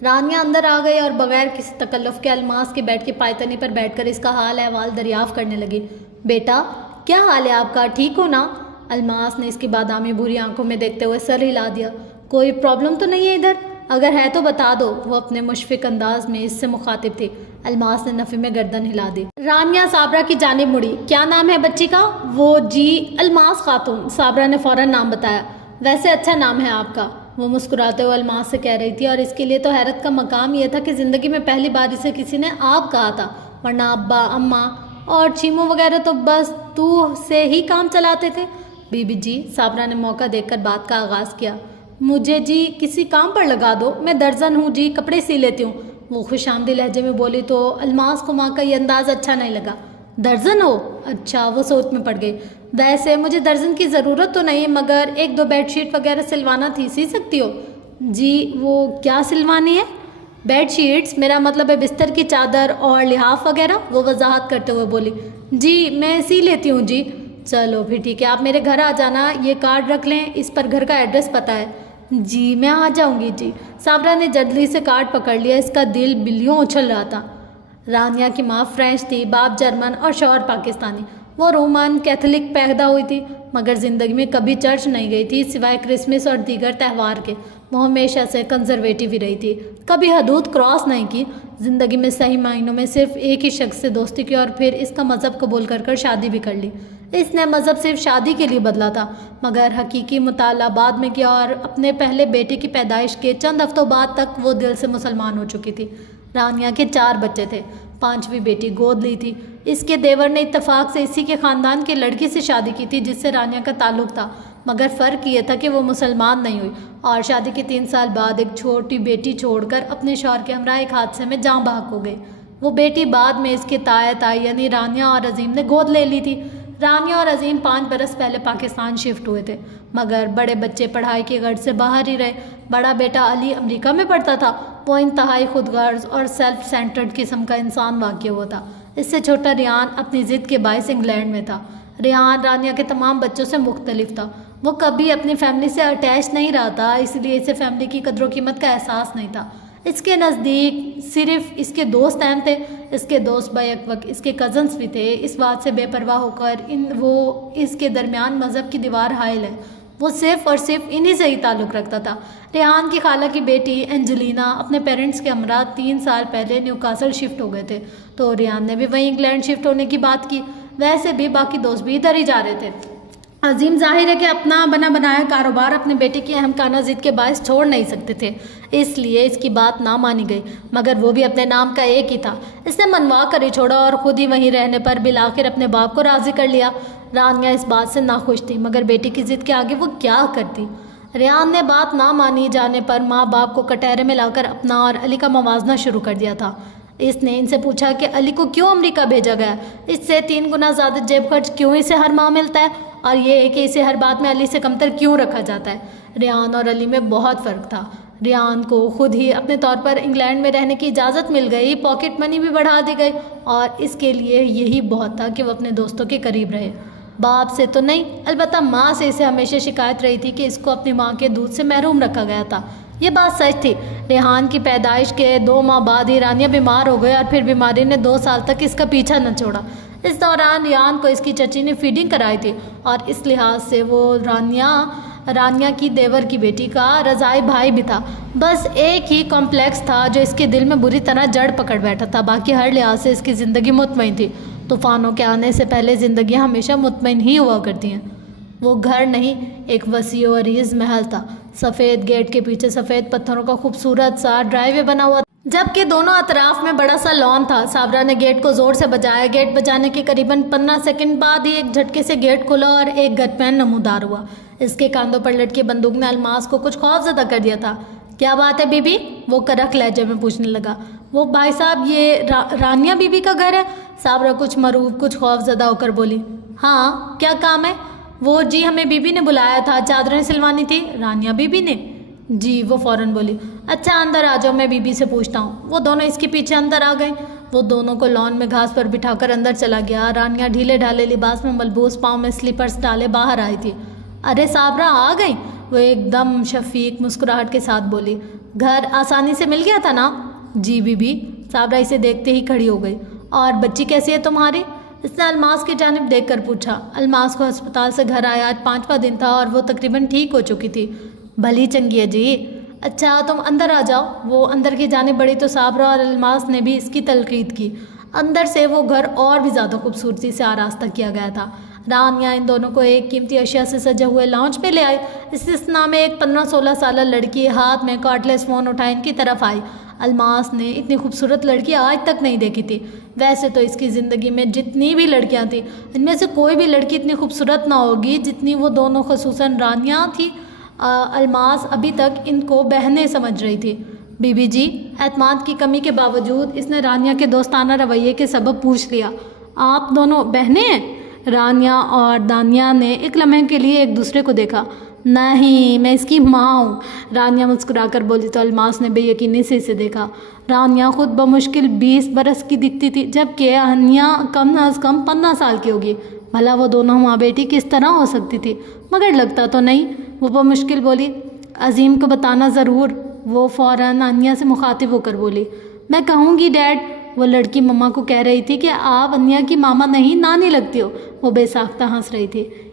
رانیہ اندر آ گئی اور بغیر کسی تکلف کے الماس کے بیڈ کی پائتنی پر بیٹھ کر اس کا حال احوال دریافت کرنے لگی۔ بیٹا کیا حال ہے آپ کا، ٹھیک ہو نا؟ الماس نے اس کی بادامی بھوری آنکھوں میں دیکھتے ہوئے سر ہلا دیا۔ کوئی پرابلم تو نہیں ہے ادھر؟ اگر ہے تو بتا دو، وہ اپنے مشفق انداز میں اس سے مخاطب تھی۔ الماس نے نفی میں گردن ہلا دی۔ رانیہ صابرہ کی جانب مڑی۔ کیا نام ہے بچی کا؟ وہ جی الماس خاتون، صابرہ نے فوراً نام بتایا۔ ویسے اچھا نام ہے آپ کا، وہ مسکراتے ہوئے الماس سے کہہ رہی تھی، اور اس کے لیے تو حیرت کا مقام یہ تھا کہ زندگی میں پہلی بار اسے کسی نے آپ کہا تھا، ورنہ ابا اماں اور چیمو وغیرہ تو بس تو سے ہی کام چلاتے تھے۔ بی بی جی، صابرہ نے موقع دیکھ کر بات کا آغاز کیا، مجھے جی کسی کام پر لگا دو، میں درزن ہوں جی، کپڑے سی لیتی ہوں، وہ خوش آمدی لہجے میں بولی تو الماس کو ماں کا یہ انداز اچھا نہیں لگا۔ درزن ہو؟ اچھا، وہ سوچ میں پڑ گئی۔ ویسے مجھے درزن کی ضرورت تو نہیں، مگر 1-2 بیڈ شیٹ وغیرہ سلوانا تھی، سی سکتی ہو؟ جی، وہ کیا سلوانی ہے؟ بیڈ شیٹس، میرا مطلب ہے بستر کی چادر اور لحاف وغیرہ، وہ وضاحت کرتے ہوئے بولی۔ جی میں سی لیتی ہوں جی۔ چلو پھر ٹھیک ہے، آپ میرے گھر آ جانا، یہ کارڈ رکھ لیں، اس پر گھر کا ایڈریس پتہ ہے۔ جی میں آ جاؤں گی جی۔ صابرہ نے جلدی سے کارڈ پکڑ لیا، اس کا دل بلیوں اچھل رہا تھا۔ رانیہ کی ماں فرینچ تھی، باپ جرمن اور شوہر پاکستانی۔ وہ رومن کیتھولک پیدا ہوئی تھی، مگر زندگی میں کبھی چرچ نہیں گئی تھی سوائے کرسمس اور دیگر تہوار کے۔ وہ ہمیشہ سے کنزرویٹو ہی رہی تھی، کبھی حدود کراس نہیں کی۔ زندگی میں صحیح معنوں میں صرف ایک ہی شخص سے دوستی کی اور پھر اس کا مذہب قبول کر شادی بھی کر لی۔ اس نے مذہب صرف شادی کے لیے بدلا تھا، مگر حقیقی مطالعہ بعد میں کیا اور اپنے پہلے بیٹے کی پیدائش کے چند ہفتوں بعد تک وہ دل سے مسلمان ہو چکی تھی۔ رانیہ کے 4 بچے تھے، 5ویں بیٹی گود لی تھی۔ اس کے دیور نے اتفاق سے اسی کے خاندان کے لڑکی سے شادی کی تھی جس سے رانیہ کا تعلق تھا، مگر فرق یہ تھا کہ وہ مسلمان نہیں ہوئی اور شادی کے 3 سال بعد ایک چھوٹی بیٹی چھوڑ کر اپنے شوہر کے ہمراہ ایک حادثے میں جاں بحق ہو گئی۔ وہ بیٹی بعد میں اس کے تائی یعنی رانیہ اور عظیم نے گود لے لی تھی۔ رانیہ اور عظیم 5 برس پہلے پاکستان شفٹ ہوئے تھے، مگر بڑے بچے پڑھائی کی غرض سے باہر ہی رہے۔ بڑا بیٹا علی امریکہ میں پڑھتا تھا، وہ انتہائی خود غرض اور سیلف سینٹرڈ قسم کا انسان واقع ہوا تھا۔ اس سے چھوٹا ریان اپنی ضد کے باعث انگلینڈ میں تھا۔ ریان رانیہ کے تمام بچوں سے مختلف تھا، وہ کبھی اپنی فیملی سے اٹیچ نہیں رہا تھا، اس لیے اسے فیملی کی قدر و قیمت کا احساس نہیں تھا۔ اس کے نزدیک صرف اس کے دوست اہم تھے، اس کے دوست بیک وقت اس کے کزنس بھی تھے۔ اس بات سے بے پرواہ ہو کر وہ اس کے درمیان مذہب کی دیوار حائل ہے، وہ صرف اور صرف انہی سے ہی تعلق رکھتا تھا۔ ریحان کی خالہ کی بیٹی اینجلینا اپنے پیرنٹس کے ہمراہ 3 سال پہلے نیوکاسل شفٹ ہو گئے تھے، تو ریحان نے بھی وہیں انگلینڈ شفٹ ہونے کی بات کی۔ ویسے بھی باقی دوست بھی ادھر ہی جا رہے تھے۔ عظیم ظاہر ہے کہ اپنا بنا بنایا کاروبار اپنے بیٹے کی اہم کانہ ضد کے باعث چھوڑ نہیں سکتے تھے، اس لیے اس کی بات نہ مانی گئی، مگر وہ بھی اپنے نام کا ایک ہی تھا۔ اس نے منوا کر ہی چھوڑا اور خود ہی وہیں رہنے پر بالآخر اپنے باپ کو راضی کر لیا۔ رانیہ اس بات سے ناخوش تھی، مگر بیٹی کی ضد کے آگے وہ کیا کرتی۔ ریحان نے بات نہ مانی جانے پر ماں باپ کو کٹہرے میں لا کر اپنا اور علی کا موازنہ شروع کر دیا تھا۔ اس نے ان سے پوچھا کہ علی کو کیوں امریکہ بھیجا گیا، اس سے 3 گنا زیادہ جیب خرچ کیوں اسے ہر ماہ ملتا ہے، اور یہ ہے کہ اسے ہر بات میں علی سے کمتر کیوں رکھا جاتا ہے۔ ریحان اور علی میں بہت فرق تھا۔ ریحان کو خود ہی اپنے طور پر انگلینڈ میں رہنے کی اجازت مل گئی، پاکٹ منی بھی بڑھا دی گئی، اور اس کے لیے یہی بہت تھا کہ وہ اپنے دوستوں کے قریب رہے۔ باپ سے تو نہیں، البتہ ماں سے اسے ہمیشہ شکایت رہی تھی کہ اس کو اپنی ماں کے دودھ سے محروم رکھا گیا تھا۔ یہ بات سچ تھی۔ ریحان کی پیدائش کے 2 ماہ بعد ہی رانیہ بیمار ہو گئی اور پھر بیماری نے 2 سال تک اس کا پیچھا نہ چھوڑا۔ اس دوران ریحان کو اس کی چچی نے فیڈنگ کرائی تھی، اور اس لحاظ سے وہ رانیہ کی دیور کی بیٹی کا رضاعی بھائی بھی تھا۔ بس ایک ہی کمپلیکس تھا جو اس کے دل میں بری طرح جڑ پکڑ بیٹھا تھا، باقی ہر لحاظ سے اس کی زندگی مطمئن تھی۔ طوفانوں کے آنے سے پہلے زندگیاں ہمیشہ مطمئن ہی ہوا کرتی ہیں۔ وہ گھر نہیں، ایک وسیع و عریض محل تھا۔ سفید گیٹ کے پیچھے سفید پتھروں کا خوبصورت سا ڈرائیو وے بنا ہوا تھا، جبکہ دونوں اطراف میں بڑا سا لان تھا۔ صابرہ نے گیٹ کو زور سے بجایا۔ گیٹ بجانے کے قریباً 15 سیکنڈ بعد ہی ایک جھٹکے سے گیٹ کھلا اور ایک گن مین نمودار ہوا۔ اس کے کاندھوں پر لٹکی بندوق نے الماس کو کچھ خوفزدہ کر دیا تھا۔ کیا بات ہے بی بی؟ وہ کرخ لہجے میں پوچھنے لگا۔ وہ بھائی صاحب، یہ رانیہ بی بی کا گھر ہے؟ صابرہ کچھ مروب کچھ خوفزدہ ہو کر بولی۔ ہاں، کیا کام ہے؟ وہ جی ہمیں بی بی نے بلایا تھا، چادریں سلوانی تھی۔ رانیہ بی بی نے؟ جی، وہ فوراً بولی۔ اچھا اندر آ جاؤ، میں بی بی سے پوچھتا ہوں۔ وہ دونوں اس کے پیچھے اندر آ گئے۔ وہ دونوں کو لان میں گھاس پر بٹھا کر اندر چلا گیا۔ رانیہ ڈھیلے ڈھالے لباس میں ملبوس، پاؤں میں سلیپرز ڈالے باہر آئی تھی۔ ارے صابرہ آ گئی؟ وہ ایک دم شفیق مسکراہٹ کے ساتھ بولی۔ گھر آسانی سے مل گیا تھا نا؟ G B be. صابرہ اسے دیکھتے ہی کھڑی ہو گئی۔ اور بچی کیسی ہے تمہاری؟ اس نے الماس کی جانب دیکھ کر پوچھا۔ الماس کو ہسپتال سے گھر آیا آج 5واں دن تھا اور وہ تقریباً ٹھیک ہو چکی تھی۔ بھلی چنگی ہے جی۔ اچھا تم اندر آ جاؤ۔ وہ اندر کی جانب بڑھی تو صابرہ اور الماس نے بھی اس کی تلقید کی۔ اندر سے وہ گھر اور بھی زیادہ خوبصورتی سے آراستہ کیا گیا تھا۔ رانیہ ان دونوں کو ایک قیمتی اشیاء سے سجے ہوئے لاؤنج پہ لے آئی۔ استثناء میں ایک 15-16 سالہ لڑکی ہاتھ میں کارڈلیس فون اٹھائے ان کی طرف آئی۔ الماس نے اتنی خوبصورت لڑکی آج تک نہیں دیکھی تھی۔ ویسے تو اس کی زندگی میں جتنی بھی لڑکیاں تھیں، ان میں سے کوئی بھی لڑکی اتنی خوبصورت نہ ہوگی جتنی وہ دونوں، خصوصاً رانیہ تھی۔ الماس ابھی تک ان کو بہنیں سمجھ رہی تھی۔ بی بی جی، اعتماد کی کمی کے باوجود اس نے رانیہ کے دوستانہ رویے کے سبب پوچھ لیا۔ آپ دونوں بہنیں ہیں؟ رانیہ اور دانیہ نے ایک لمحے کے لیے ایک دوسرے کو دیکھا۔ نہیں، میں اس کی ماں ہوں، رانیہ مسکرا کر بولی تو الماس نے بے یقینی سے اسے دیکھا۔ رانیہ خود بمشکل 20 برس کی دکھتی تھی، جبکہ انیا کم از کم 15 سال کی ہوگی۔ بھلا وہ دونوں ماں بیٹی کس طرح ہو سکتی تھی؟ مگر لگتا تو نہیں، وہ بمشکل بولی۔ عظیم کو بتانا ضرور، وہ فوراً انیا سے مخاطب ہو کر بولی۔ میں کہوں گی ڈیڈ۔ وہ لڑکی مما کو کہہ رہی تھی کہ آپ انیا کی ماما نہیں، نانی لگتی ہو۔ وہ بے ساختہ ہنس رہی تھی۔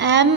MARANE,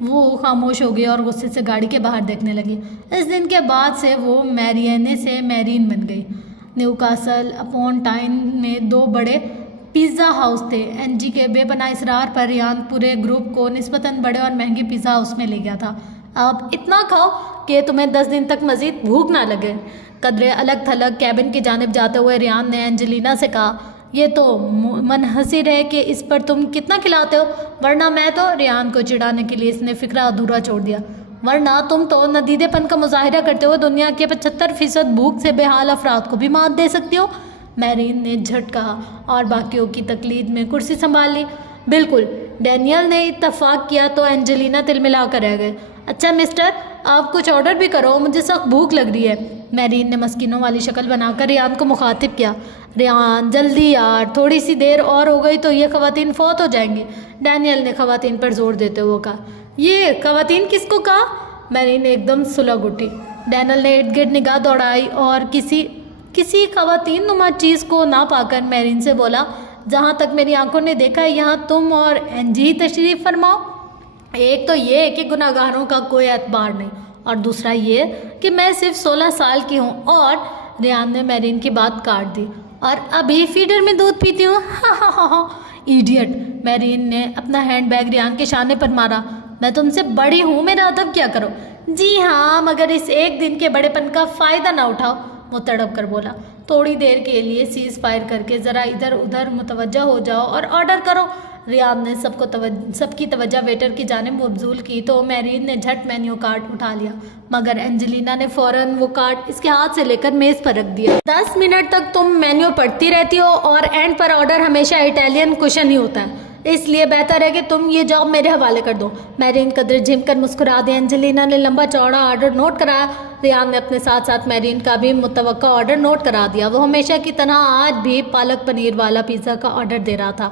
وہ خاموش ہو گئی اور غصے سے گاڑی کے باہر دیکھنے لگی۔ اس دن کے بعد سے وہ میرینے سے میرین بن گئی۔ نیو کاسل اپون ٹائن میں 2 بڑے پیزا ہاؤس تھے۔ اینجی کے بے پناہ اصرار پر ریان پورے گروپ کو نسبتاً بڑے اور مہنگے پیزا ہاؤس میں لے گیا تھا۔ اب اتنا کھاؤ کہ تمہیں 10 دن تک مزید بھوک نہ لگے۔ قدرے الگ تھلگ کیبن کی جانب جاتے ہوئے ریان نے اینجلینا سے کہا، یہ تو منحصر ہے کہ اس پر تم کتنا کھلاتے ہو، ورنہ میں تو ریان کو چڑھانے کے لیے اس نے فکرہ ادھورا چھوڑ دیا، ورنہ تم تو ندیدے پن کا مظاہرہ کرتے ہوئے دنیا کے 75% بھوک سے بے حال افراد کو بھی مات دے سکتی ہو۔ میرین نے جھٹ کہا اور باقیوں کی تقلید میں کرسی سنبھال لی۔ بالکل، ڈینیل نے اتفاق کیا تو اینجلینا تل ملا کر رہ گئے۔ اچھا مسٹر، آپ کچھ آرڈر بھی کرو، مجھے سخت بھوک لگ رہی ہے۔ میرین نے مسکینوں والی شکل بنا کر ریان کو مخاطب کیا۔ ریان جلدی یار، تھوڑی سی دیر اور ہو گئی تو یہ خواتین فوت ہو جائیں گی۔ ڈینیل نے خواتین پر زور دیتے ہوئے کہا۔ یہ خواتین کس کو کہا؟ میرین نے ایک دم سلگ اٹھی۔ ڈینیل نے ارد گرد نگاہ دوڑائی اور کسی خواتین نما چیز کو نہ پا کر میرین سے بولا، جہاں تک میری آنکھوں نے دیکھا یہاں تم اور اینجی تشریف فرماؤ۔ ایک تو یہ ہے کہ گناہ گاروں کا کوئی اعتبار نہیں، اور دوسرا یہ کہ میں صرف 16 سال کی ہوں اور ریان نے میرین کی بات کاٹ دی، اور ابھی فیڈر میں دودھ پیتی ہوں۔ ہاں ایڈیٹ۔ میرین نے اپنا ہینڈ بیگ ریان کے شانے پر مارا۔ میں تم سے بڑی ہوں، میرا ادب کیا کرو۔ جی ہاں، مگر اس ایک دن کے بڑے پن کا فائدہ نہ اٹھاؤ، وہ تڑپ کر بولا۔ تھوڑی دیر کے لیے سیز فائر کر کے ذرا ادھر ادھر متوجہ ہو جاؤ اور آرڈر کرو۔ ریان نے سب کی توجہ ویٹر کی جانب مبذول کی تو میرین نے جھٹ مینیو کارڈ اٹھا لیا، مگر اینجلینا نے فوراً وہ کارڈ اس کے ہاتھ سے لے کر میز پر رکھ دیا۔ 10 منٹ تک تم مینیو پڑھتی رہتی ہو اور اینڈ پر آرڈر ہمیشہ اٹیلین کوشن ہی ہوتا ہے، اس لیے بہتر ہے کہ تم یہ جاب میرے حوالے کر دو۔ میرین قدر جھم کر مسکرا دی۔ اینجلینا نے لمبا چوڑا آرڈر نوٹ کرایا۔ ریان نے اپنے ساتھ ساتھ میرین کا بھی متوقع آرڈر نوٹ کرا دیا۔ وہ ہمیشہ کی طرح آج بھی پالک پنیر والا پیزا کا آرڈر دے رہا تھا۔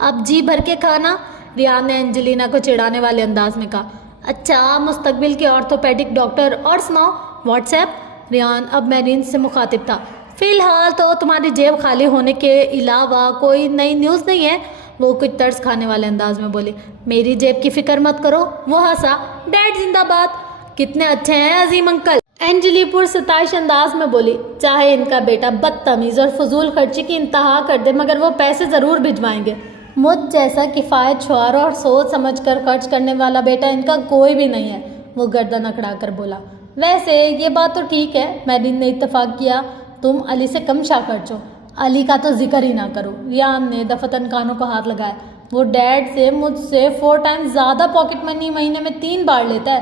اب جی بھر کے کھانا، ریان نے اینجلینا کو چڑھانے والے انداز میں کہا۔ اچھا، مستقبل کے آرتھوپیڈک ڈاکٹر، اور سناؤ واٹس ایپ؟ ریان اب میرین سے مخاطب تھا۔ فی الحال تو تمہاری جیب خالی ہونے کے علاوہ کوئی نئی نیوز نہیں ہے، وہ کچھ ترس کھانے والے انداز میں بولی۔ میری جیب کی فکر مت کرو، وہ ہنسا۔ ڈیڈ زندہ باد، کتنے اچھے ہیں عظیم انکل، اینجلی پور ستائش انداز میں بولی۔ چاہے ان کا بیٹا بدتمیز اور فضول خرچی کی انتہا کر دے، مگر وہ پیسے ضرور بھجوائیں گے۔ مجھ جیسا کفایت شعار اور سوچ سمجھ کر خرچ کرنے والا بیٹا ان کا کوئی بھی نہیں ہے، وہ گردن اکڑا کر بولا۔ ویسے یہ بات تو ٹھیک ہے، میرین نے اتفاق کیا، تم علی سے کم شاہ خرچ ہو۔ علی کا تو ذکر ہی نہ کرو، ریان نے دفتن کانوں کو ہاتھ لگایا۔ وہ ڈیڈ سے مجھ سے 4 ٹائمز زیادہ پاکٹ منی مہینے میں 3 بار لیتا ہے۔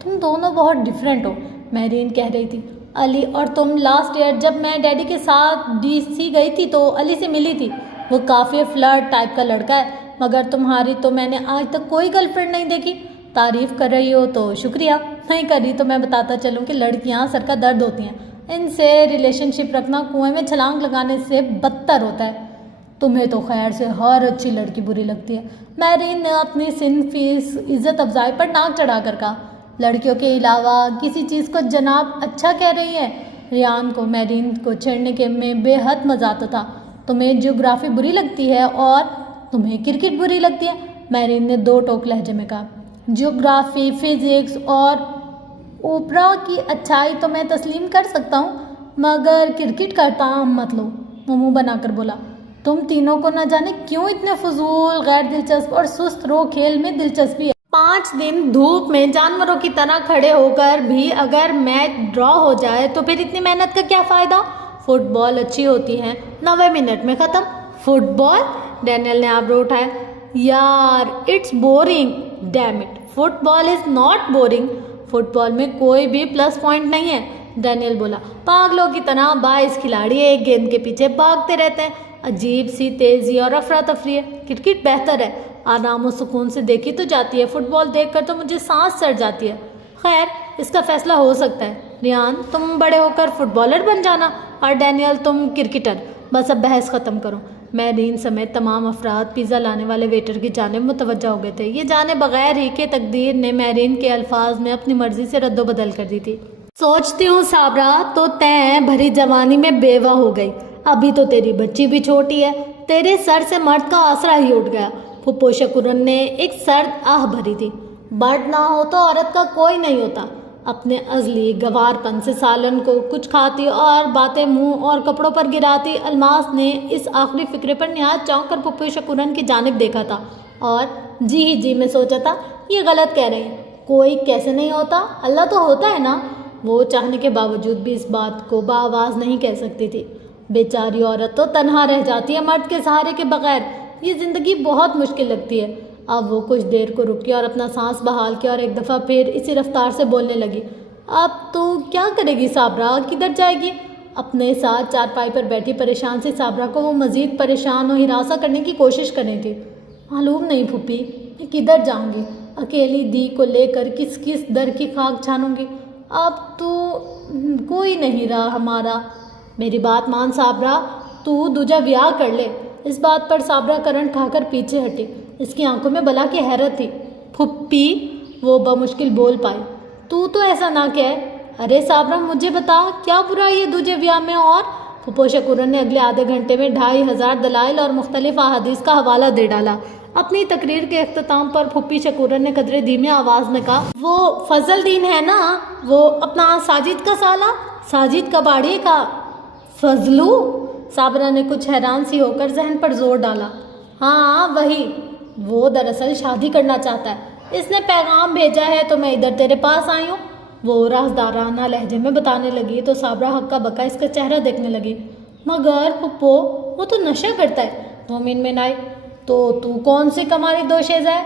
تم دونوں بہت ڈیفرنٹ ہو، میرین کہہ رہی تھی۔ علی اور تم لاسٹ ایئر جب میں ڈیڈی کے ساتھ DC گئی تھی تو علی سے ملی تھی، وہ کافی فلرٹ ٹائپ کا لڑکا ہے، مگر تمہاری تو میں نے آج تک کوئی گرل فرینڈ نہیں دیکھی۔ تعریف کر رہی ہو تو شکریہ، نہیں کر رہی تو میں بتاتا چلوں کہ لڑکیاں سر کا درد ہوتی ہیں، ان سے ریلیشن شپ رکھنا کنویں میں چھلانگ لگانے سے بدتر ہوتا ہے۔ تمہیں تو خیر سے ہر اچھی لڑکی بری لگتی ہے، میرین نے اپنی صنفی عزت افزائی پر ناک چڑھا کر کہا۔ لڑکیوں کے علاوہ کسی چیز کو جناب اچھا کہہ رہی ہے؟ ریان کو میرین کو چھیڑنے کے میں بے حد مزہ آتا تھا۔ تمہیں جیوگرافی بری لگتی ہے اور تمہیں کرکٹ بری لگتی ہے، میرین نے 2 ٹوک لہجے میں کہا۔ جیوگرافی، فزکس اور اوپرا کی اچھائی تو میں تسلیم کر سکتا ہوں، مگر کرکٹ کا نام مت لو، وہ منہ بنا کر بولا۔ تم تینوں کو نہ جانے کیوں اتنے فضول، غیر دلچسپ اور سست رو کھیل میں دلچسپی ہے۔ 5 دن دھوپ میں جانوروں کی طرح کھڑے ہو کر بھی اگر میچ ڈرا ہو جائے تو پھر اتنی محنت کا کیا فائدہ؟ فٹ بال اچھی ہوتی ہے، 90 منٹ میں ختم۔ فٹ بال؟ ڈینیل نے آبرو اٹھایا۔ یار it's boring, damn it, football is not boring, football میں کوئی بھی پلس پوائنٹ نہیں ہے، ڈینیل بولا۔ پاگلوں کی طرح 22 کھلاڑی ایک گیند کے پیچھے بھاگتے رہتے ہیں، عجیب سی تیزی اور افراتفری ہے۔ کرکٹ بہتر ہے، آرام و سکون سے دیکھی تو جاتی ہے، فٹ بال دیکھ کر تو مجھے سانس چڑھ جاتی ہے۔ خیر، اس کا فیصلہ ہو سکتا ہے، ریان تم بڑے ہو کر فٹ بالر بن جانا اور ڈینیل تم کرکٹر، بس اب بحث ختم کرو۔ میرین سمیت تمام افراد پیزا لانے والے ویٹر کی جانب متوجہ ہو گئے تھے، یہ جانے بغیر ہی کہ تقدیر نے میرین کے الفاظ میں اپنی مرضی سے رد و بدل کر دی تھی۔ سوچتی ہوں صابرہ تو تیں بھری جوانی میں بیوہ ہو گئی، ابھی تو تیری بچی بھی چھوٹی ہے، تیرے سر سے مرد کا آسرا ہی اٹھ گیا۔ پھپھو شکرن نے ایک سرد آہ بھری تھی۔ مرد نہ ہو تو عورت کا کوئی نہیں ہوتا۔ اپنے ازلی گوار پن سے سالن کو کچھ کھاتی اور باتیں منہ اور کپڑوں پر گراتی الماس نے اس آخری فکرے پر نہایت چونک کر پھپھی شکورن کی جانب دیکھا تھا اور جی ہی جی میں سوچا تھا یہ غلط کہہ رہے ہیں، کوئی کیسے نہیں ہوتا، اللہ تو ہوتا ہے نا۔ وہ چاہنے کے باوجود بھی اس بات کو بآواز نہیں کہہ سکتی تھی۔ بیچاری عورت تو تنہا رہ جاتی ہے مرد کے سہارے کے بغیر، یہ زندگی بہت مشکل لگتی ہے۔ اب وہ کچھ دیر کو رکی اور اپنا سانس بحال کیا اور ایک دفعہ پھر اسی رفتار سے بولنے لگی۔ اب تو کیا کرے گی صابرہ، کدھر جائے گی؟ اپنے ساتھ چارپائی پر بیٹھی پریشان سی صابرہ کو وہ مزید پریشان و ہراساں کرنے کی کوشش کر رہی تھی۔ معلوم نہیں پھوپھی میں کدھر جاؤں گی، اکیلی دی کو لے کر کس کس در کی خاک چھانوں گی، اب تو کوئی نہیں رہا ہمارا۔ میری بات مان صابرہ، تو دوجا بیاہ کر لے۔ اس بات پر صابرہ کرنٹ کھا کر پیچھے ہٹی، اس کی آنکھوں میں بلا کی حیرت تھی۔ پھوپھی، وہ بمشکل بول پائی، تو ایسا نہ کہہ۔ ارے صابرہ مجھے بتا کیا برا یہ دوجے بیاہ میں؟ اور پھپھو شکورن نے اگلے آدھے گھنٹے میں 2500 دلائل اور مختلف احادیث کا حوالہ دے ڈالا۔ اپنی تقریر کے اختتام پر پھپھی شکورن نے قدرے دھیمی آواز میں کہا، وہ فضل دین ہے نا، وہ اپنا ساجد کا سالہ، ساجد کباڑی کا فضلو؟ صابرہ نے کچھ حیران سی ہو کر ذہن پر زور ڈالا۔ ہاں وہی، وہ دراصل شادی کرنا چاہتا ہے، اس نے پیغام بھیجا ہے تو میں ادھر تیرے پاس آئی ہوں، وہ رازدارانہ لہجے میں بتانے لگی تو صابرہ ہکا بکا اس کا چہرہ دیکھنے لگی۔ مگر پھپھو وہ تو نشہ کرتا ہے، وہ من آئی۔ تو کون سی کماری دوشیز ہے؟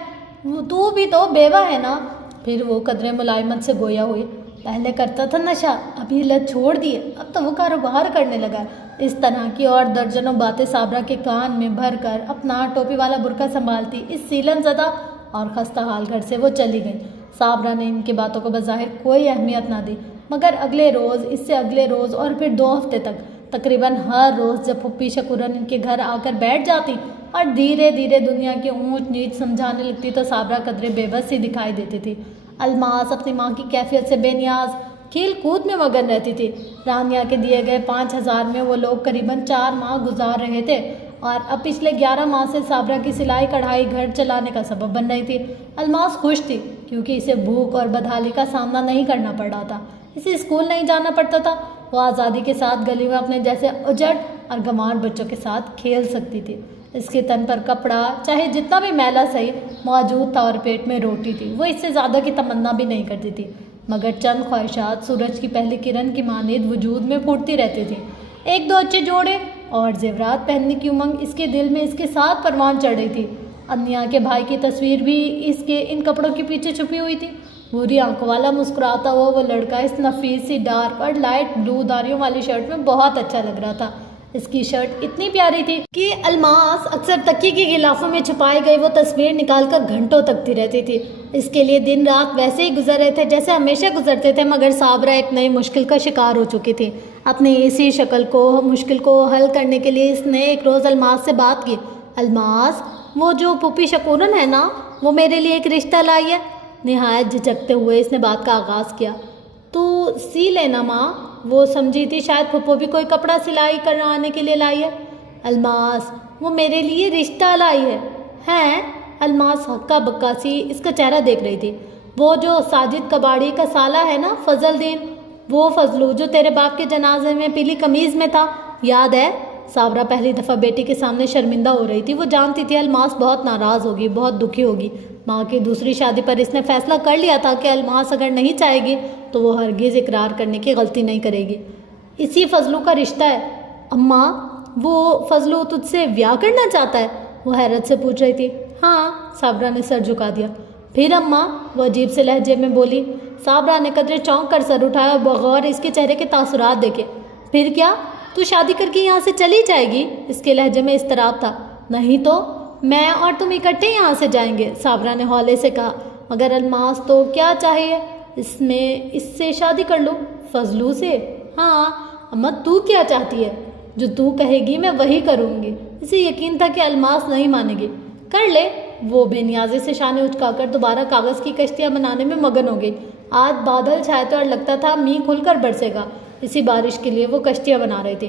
تو بھی تو بیوہ ہے نا۔ پھر وہ قدرے ملائمت سے گویا ہوئی، پہلے کرتا تھا نشہ، ابھی لت چھوڑ دی ہے، اب تو وہ کاروبار کرنے لگا۔ اس طرح کی اور درجنوں باتیں صابرہ کے کان میں بھر کر اپنا ٹوپی والا برقع سنبھالتی اس سیلن زدہ اور خستہ حال گھر سے وہ چلی گئی۔ صابرہ نے ان کی باتوں کو بظاہر کوئی اہمیت نہ دی، مگر اگلے روز، اس سے اگلے روز اور پھر 2 ہفتے تک تقریباً ہر روز جب پھپھی شکورن ان کے گھر آ کر بیٹھ جاتی اور دھیرے دھیرے دنیا کی اونچ نیچ سمجھانے لگتی تو صابرہ قدرے بے بس سی دکھائی دیتی تھی۔ الماس اپنی ماں کی کیفیت سے بے نیاز کھیل کود میں مگن رہتی تھی۔ رانیہ کے دیے گئے 5000 میں وہ لوگ قریباً 4 ماہ گزار رہے تھے اور اب پچھلے 11 ماہ سے صابرہ کی سلائی کڑھائی گھر چلانے کا سبب بن رہی تھی۔ الماس خوش تھی کیونکہ اسے بھوک اور بدحالی کا سامنا نہیں کرنا پڑ رہا تھا، اسے اسکول نہیں جانا پڑتا تھا، وہ آزادی کے ساتھ گلی میں اپنے جیسے اجڑ اور گنوار بچوں کے ساتھ کھیل سکتی تھی۔ اس کے تن پر کپڑا چاہے جتنا بھی میلا صحیح موجود تھا اور پیٹ میں روٹی تھی، وہ اس سے زیادہ کی تمنا بھی نہیں کرتی تھی، مگر چند خواہشات سورج کی پہلی کرن کی مانند وجود میں پھوٹتی رہتی تھی۔ 1-2 اچھے جوڑے اور زیورات پہننے کی امنگ اس کے دل میں اس کے ساتھ پروان چڑھ رہی تھی۔ انیا کے بھائی کی تصویر بھی اس کے ان کپڑوں کے پیچھے چھپی ہوئی تھی۔ بھوری آنکھوں والا مسکراتا ہوا وہ لڑکا اس نفیس سی ڈارک اور لائٹ بلو داریوں والی شرٹ میں بہت اچھا لگ رہا تھا۔ اس کی شرٹ اتنی پیاری تھی کہ الماس اکثر تکیے کے غلافوں میں چھپائی گئی وہ تصویر نکال کر گھنٹوں تکتی رہتی تھی۔ اس کے لیے دن رات ویسے ہی گزر رہے تھے جیسے ہمیشہ گزرتے تھے، مگر صابرہ ایک نئی مشکل کا شکار ہو چکی تھی۔ اپنی اسی مشکل کو حل کرنے کے لیے اس نے ایک روز الماس سے بات کی۔ الماس، وہ جو پھپھی شکورن ہے نا، وہ میرے لیے ایک رشتہ لائی ہے۔ نہایت جھجکتے ہوئے اس نے بات کا آغاز کیا۔ تو سی لینا ماں، وہ سمجھی تھی شاید پھپھو بھی کوئی کپڑا سلائی کروانے کے لیے لائی ہے۔ الماس، وہ میرے لیے رشتہ لائی ہے۔ ہیں؟ الماس ہکا بکا سی اس کا چہرہ دیکھ رہی تھی۔ وہ جو ساجد کباڑی کا سالہ ہے نا، فضل دین، وہ فضلو جو تیرے باپ کے جنازے میں پیلی قمیض میں تھا، یاد ہے؟ صابرہ پہلی دفعہ بیٹی کے سامنے شرمندہ ہو رہی تھی۔ وہ جانتی تھی الماس بہت ناراض ہوگی، بہت دکھی ہوگی۔ ماں کی دوسری شادی پر اس نے فیصلہ کر لیا تھا کہ الماس اگر نہیں چاہے گی تو وہ ہرگز اقرار کرنے کی غلطی نہیں کرے گی۔ اسی فضلو کا رشتہ ہے؟ اماں، وہ فضلو تجھ سے بیاہ کرنا چاہتا ہے؟ وہ حیرت سے پوچھ رہی تھی۔ ہاں، صابرہ نے سر جھکا دیا۔ پھر اماں، وہ عجیب سے لہجے میں بولی۔ صابرہ نے قدرے چونک کر سر اٹھایا اور بغور اس کے چہرے کے تاثرات دیکھے۔ پھر کیا؟ تو شادی کر کے یہاں سے چلی جائے گی؟ اس کے لہجے میں اضطراب تھا۔ نہیں تو میں اور تم اکٹھے یہاں سے جائیں گے، صابرہ نے ہولے سے کہا۔ مگر الماس تو کیا چاہیے؟ اس سے شادی کر لوں، فضلو سے۔ ہاں اماں، تو کیا چاہتی ہے؟ جو تو کہے گی میں وہی کروں گی۔ اسے یقین تھا کہ الماس نہیں مانے گی۔ کر لے، وہ بے نیازی سے شانے اچکا کر دوبارہ کاغذ کی کشتیاں بنانے میں مگن ہو گئی۔ آج بادل چھائے تھے اور لگتا تھا میگھ کھل کر برسے گا، اسی بارش کے لیے وہ کشتیاں بنا رہی تھی۔